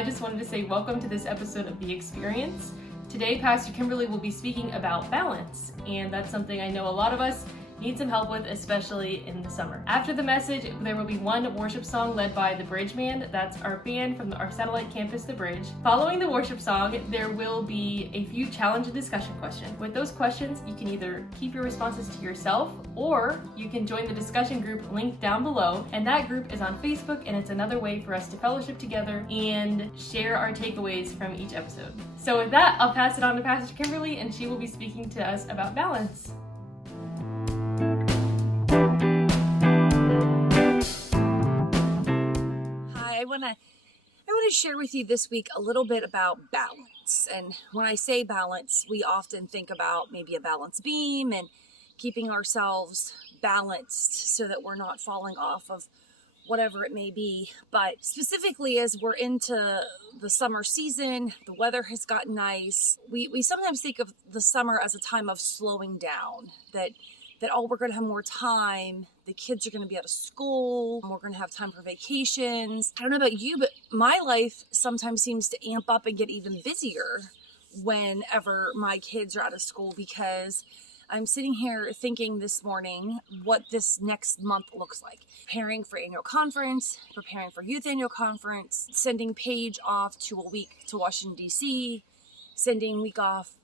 I just wanted to say welcome to this episode of The Experience. Today, Pastor Kimberly will be speaking about balance, and that's something I know a lot of us need some help with, especially in the summer. After the message, there will be one worship song led by The Bridge Band. That's our band from our satellite campus, The Bridge. Following the worship song, there will be a few challenge and discussion questions. With those questions, you can either keep your responses to yourself, or you can join the discussion group linked down below, and that group is on Facebook, and it's another way for us to fellowship together and share our takeaways from each episode. So with that, I'll pass it on to Pastor Kimberly, and she will be speaking to us about balance. I want to share with you this week a little bit about balance. And when I say balance, we often think about maybe a balance beam and keeping ourselves balanced so that we're not falling off of whatever it may be. But specifically, as we're into the summer season, the weather has gotten nice. We sometimes think of the summer as a time of slowing down, that we're going to have more time. The kids are going to be out of school. We're going to have time for vacations. I don't know about you, but my life sometimes seems to amp up and get even busier whenever my kids are out of school, because I'm sitting here thinking this morning what this next month looks like. Preparing for annual conference, preparing for youth annual conference, sending Paige off to a week to Washington, D.C., sending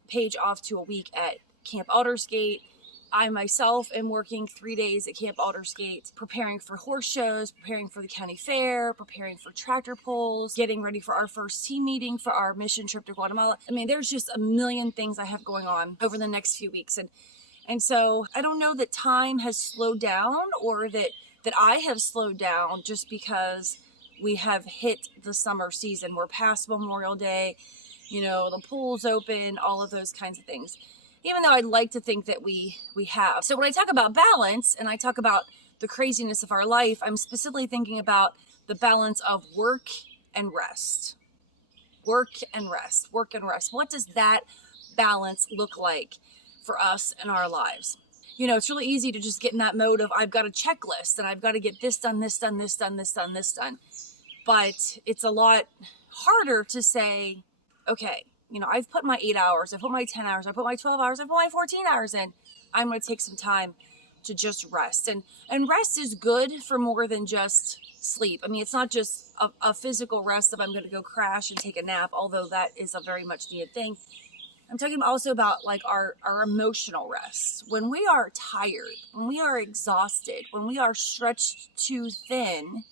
Paige off to a week at Camp Aldersgate. I myself am working 3 days at Camp Aldersgate, preparing for horse shows, preparing for the county fair, preparing for tractor pulls, getting ready for our first team meeting for our mission trip to Guatemala. I mean, there's just a million things I have going on over the next few weeks. And so I don't know that time has slowed down, or that I have slowed down just because we have hit the summer season. We're past Memorial Day, the pool's open, all of those kinds of things. Even though I'd like to think that we have. So when I talk about balance and I talk about the craziness of our life, I'm specifically thinking about the balance of work and rest. Work and rest, work and rest. What does that balance look like for us in our lives? It's really easy to just get in that mode of I've got a checklist and I've got to get this done, this done, this done, this done, this done. But it's a lot harder to say, okay, I've put my 8 hours, I put my 10 hours, I put my 12 hours, I put my 14 hours in. I'm going to take some time to just rest. And rest is good for more than just sleep. I mean, it's not just a physical rest of I'm going to go crash and take a nap, although that is a very much needed thing. I'm talking also about like our emotional rest. When we are tired, when we are exhausted, when we are stretched too thin,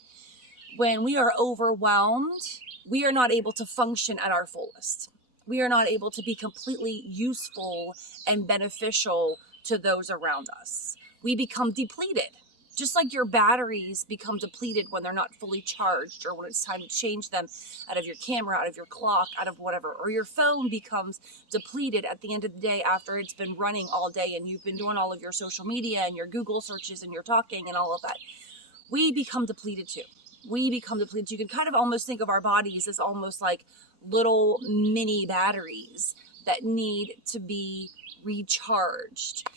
when we are overwhelmed, we are not able to function at our fullest. We are not able to be completely useful and beneficial to those around us. We become depleted, just like your batteries become depleted when they're not fully charged, or when it's time to change them out of your camera, out of your clock, out of whatever, or your phone becomes depleted at the end of the day after it's been running all day and you've been doing all of your social media and your Google searches and your talking and all of that. We become depleted too. We become depleted. You can kind of almost think of our bodies as almost like little mini batteries that need to be recharged.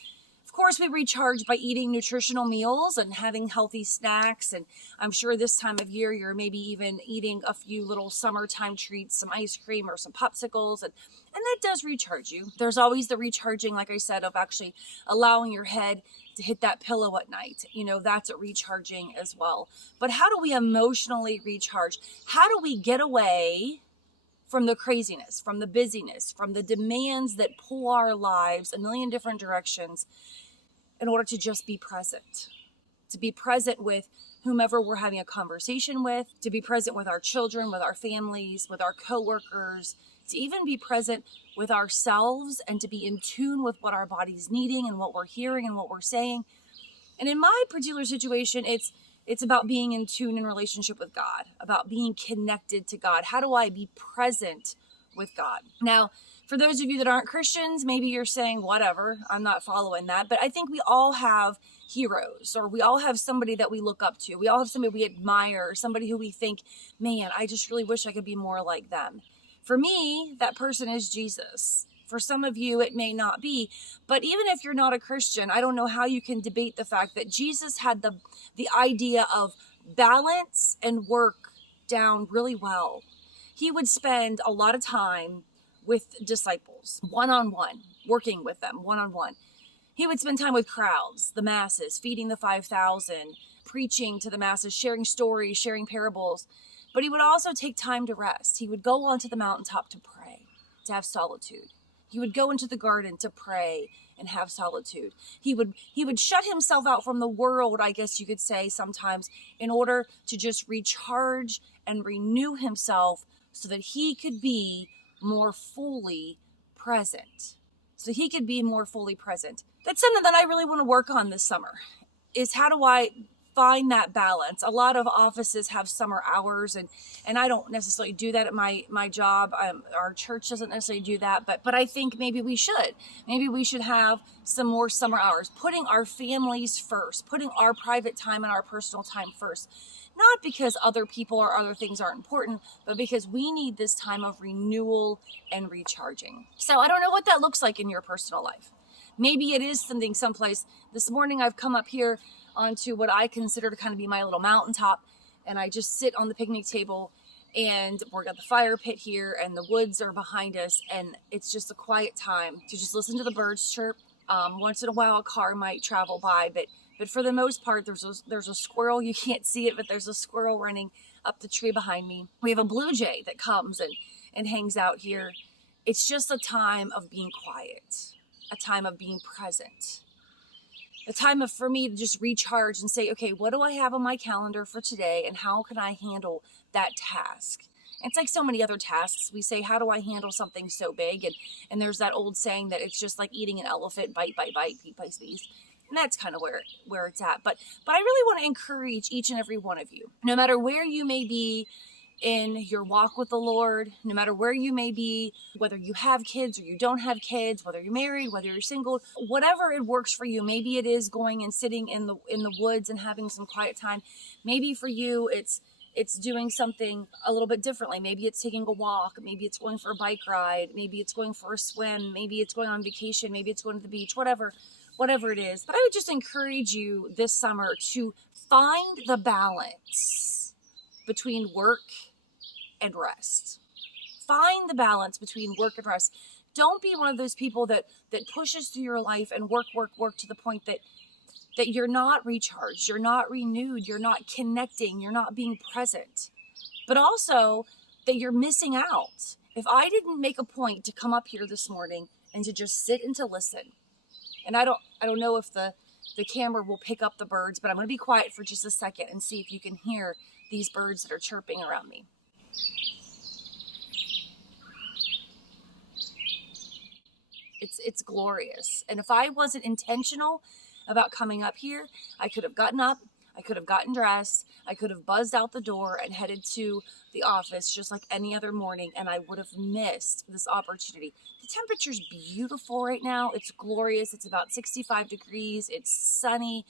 Of course, we recharge by eating nutritional meals and having healthy snacks. And I'm sure this time of year, you're maybe even eating a few little summertime treats, some ice cream or some popsicles. And that does recharge you. There's always the recharging, like I said, of actually allowing your head to hit that pillow at night. That's a recharging as well. But how do we emotionally recharge? How do we get away from the craziness, from the busyness, from the demands that pull our lives a million different directions, in order to just be present? To be present with whomever we're having a conversation with, to be present with our children, with our families, with our coworkers, to even be present with ourselves, and to be in tune with what our body's needing and what we're hearing and what we're saying. And in my particular situation, it's about being in tune in relationship with God, about being connected to God. How do I be present with God? Now, for those of you that aren't Christians, maybe you're saying, whatever, I'm not following that. But I think we all have heroes, or we all have somebody that we look up to. We all have somebody we admire, or somebody who we think, man, I just really wish I could be more like them. For me, that person is Jesus. For some of you, it may not be. But even if you're not a Christian, I don't know how you can debate the fact that Jesus had the idea of balance and work down really well. he would spend a lot of time with disciples, one-on-one, working with them, one-on-one. He would spend time with crowds, the masses, feeding the 5,000, preaching to the masses, sharing stories, sharing parables. But he would also take time to rest. He would go onto the mountaintop to pray, to have solitude. He would go into the garden to pray and have solitude. He would shut himself out from the world, I guess you could say sometimes, in order to just recharge and renew himself so that he could be more fully present. So he could be more fully present. That's something that I really want to work on this summer, is how do I find that balance? A lot of offices have summer hours, and I don't necessarily do that at my job. Our church doesn't necessarily do that, but I think maybe we should. Maybe we should have some more summer hours, putting our families first, putting our private time and our personal time first. Not because other people or other things aren't important, but because we need this time of renewal and recharging. So I don't know what that looks like in your personal life. Maybe it is something someplace. This morning I've come up here onto what I consider to kind of be my little mountaintop, and I just sit on the picnic table, and we've got the fire pit here and the woods are behind us, and it's just a quiet time to just listen to the birds chirp. Once in a while a car might travel by, but for the most part, there's a squirrel. You can't see it, but there's a squirrel running up the tree behind me. We have a blue jay that comes and hangs out here. It's just a time of being quiet, a time of being present, a time for me to just recharge and say, okay, what do I have on my calendar for today, and how can I handle that task? It's like so many other tasks. We say, how do I handle something so big? And there's that old saying that it's just like eating an elephant, bite, bite, bite, piece by piece. And that's kind of where it's at. But I really want to encourage each and every one of you, no matter where you may be in your walk with the Lord, no matter where you may be, whether you have kids or you don't have kids, whether you're married, whether you're single, whatever it works for you. Maybe it is going and sitting in the woods and having some quiet time. Maybe for you, it's doing something a little bit differently. Maybe it's taking a walk. Maybe it's going for a bike ride. Maybe it's going for a swim. Maybe it's going on vacation. Maybe it's going to the beach, whatever it is. But I would just encourage you this summer to find the balance between work and rest. Find the balance between work and rest. Don't be one of those people that pushes through your life and work to the point that you're not recharged, you're not renewed, you're not connecting, you're not being present. But also that you're missing out. If I didn't make a point to come up here this morning and to just sit and to listen, and I don't know if the camera will pick up the birds, but I'm going to be quiet for just a second and see if you can hear these birds that are chirping around me. It's glorious. And if I wasn't intentional about coming up here, I could have gotten up, I could have gotten dressed, I could have buzzed out the door and headed to the office just like any other morning, and I would have missed this opportunity. The temperature's beautiful right now. It's glorious. It's about 65 degrees. It's sunny.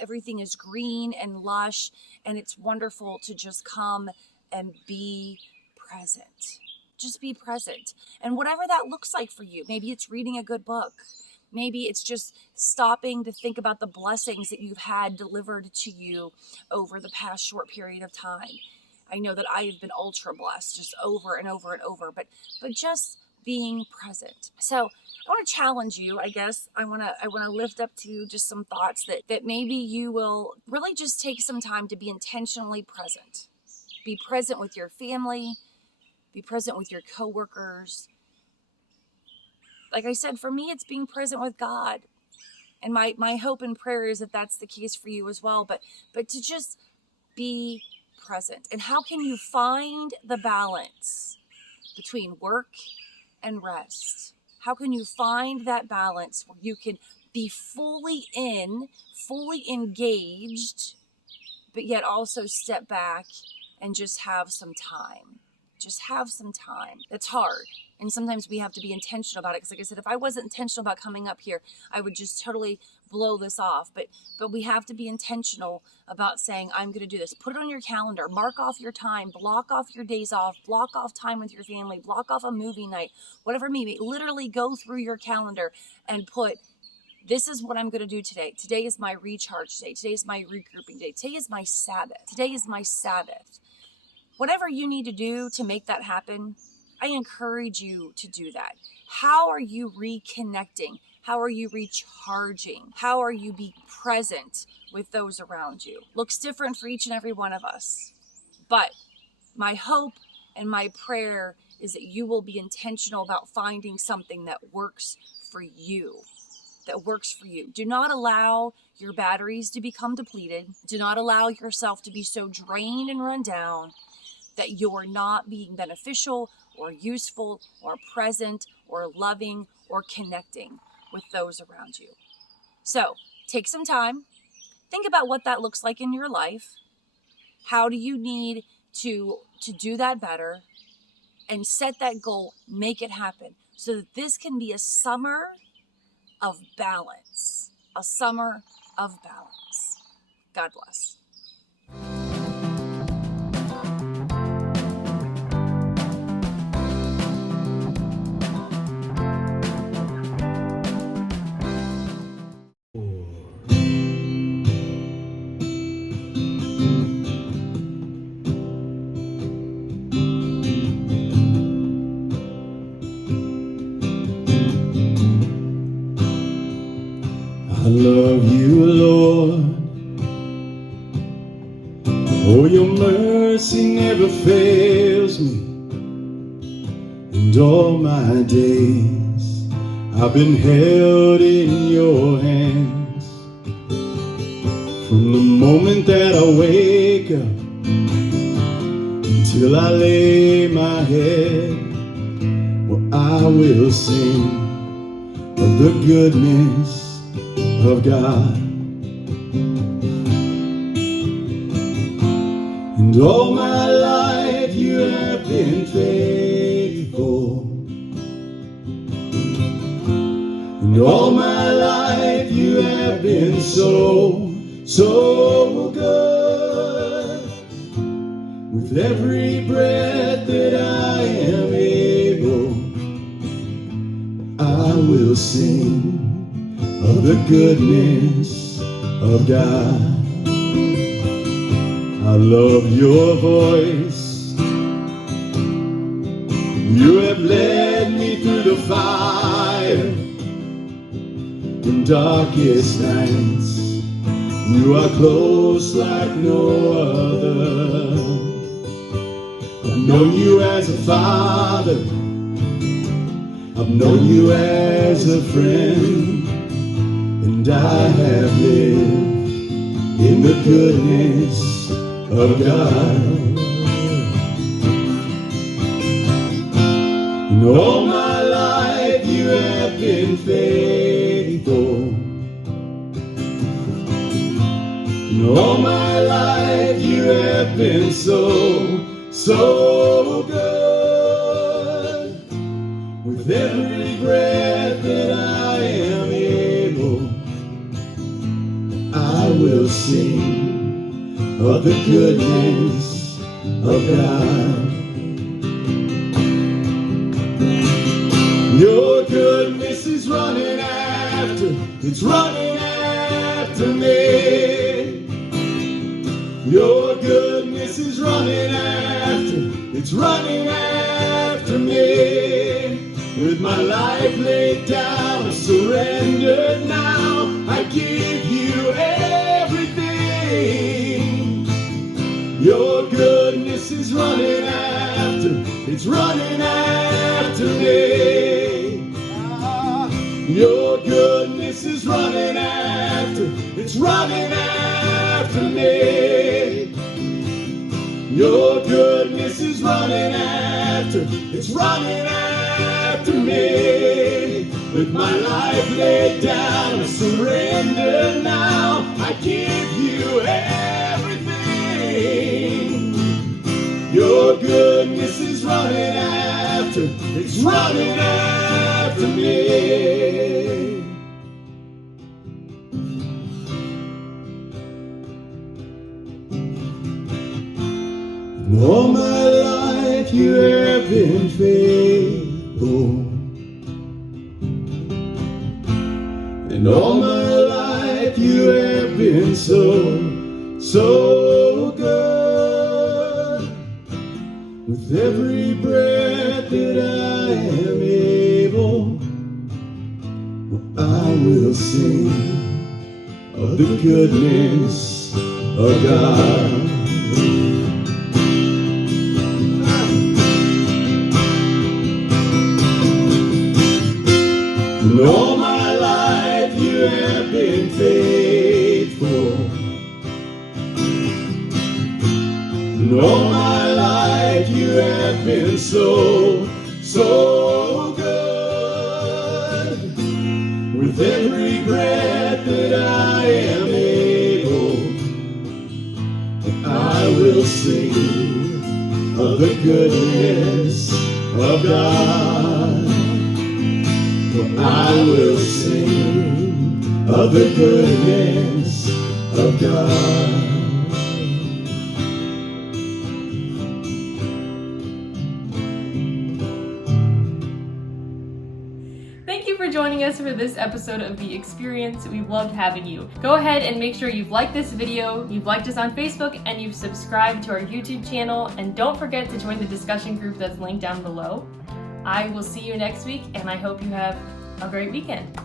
Everything is green and lush, and it's wonderful to just come and be present. Just be present. And whatever that looks like for you, maybe it's reading a good book. Maybe it's just stopping to think about the blessings that you've had delivered to you over the past short period of time. I know that I have been ultra blessed just over and over and over, but just being present. So I want to challenge you, I guess. I want to lift up to you just some thoughts that maybe you will really just take some time to be intentionally present. Be present with your family, be present with your coworkers. Like I said, for me, it's being present with God. And my hope and prayer is that that's the case for you as well. But to just be present. And how can you find the balance between work and rest? How can you find that balance where you can be fully engaged, but yet also step back and just have some time? Just have some time. It's hard. And sometimes we have to be intentional about it. Because like I said, if I wasn't intentional about coming up here, I would just totally blow this off. But we have to be intentional about saying, I'm going to do this. Put it on your calendar. Mark off your time. Block off your days off. Block off time with your family. Block off a movie night. Whatever it may be. Literally go through your calendar and put, this is what I'm going to do today. Today is my recharge day. Today is my regrouping day. Today is my Sabbath. Today is my Sabbath. whatever you need to do to make that happen, I encourage you to do that. How are you reconnecting? How are you recharging? How are you being present with those around you? Looks different for each and every one of us. But my hope and my prayer is that you will be intentional about finding something that works for you. That works for you. Do not allow your batteries to become depleted. Do not allow yourself to be so drained and run down that you're not being beneficial or useful or present or loving or connecting with those around you. So take some time. Think about what that looks like in your life. How do you need to do that better? And set that goal. Make it happen so that this can be a summer of balance. A summer of balance. God bless. I love you, Lord. Oh, your mercy never fails me. And all my days I've been held in your hands. From the moment that I wake up until I lay my head, well, I will sing of the goodness of God. And all my life you have been faithful. And all my life you have been so, so good. With every breath that I am able, I will sing of the goodness of God. I love your voice. You have led me through the fire in darkest nights. You are close like no other. I've known you as a father. I've known you as a friend. And I have lived in the goodness of God. And all my life you have been faithful. And all my life you have been so, so good. With every breath that I am able, I will sing of the goodness of God. Your goodness is running after, it's running after me. Your goodness is running after, it's running after me. With my life laid down, surrendered now, I give you everything. Your goodness is running after, it's running after me. Your goodness is running after, it's running after me. Your goodness is running after, it's running after me. With my life laid down, I surrender now, I give you everything. Your goodness is running after, it's running after me. And all my life you have been faithful. And all my life you have been so, so good. With every breath that I am able, I will sing of the goodness of God. And all my life you have been faithful. And all my life you have been so good. With every breath that I am able, I will sing of the goodness of God. I will sing of the goodness of God. Thank you for joining us for this episode of The Experience. We loved having you. Go ahead and make sure you've liked this video, you've liked us on Facebook, and you've subscribed to our YouTube channel. And don't forget to join the discussion group that's linked down below. I will see you next week, and I hope you have a great weekend.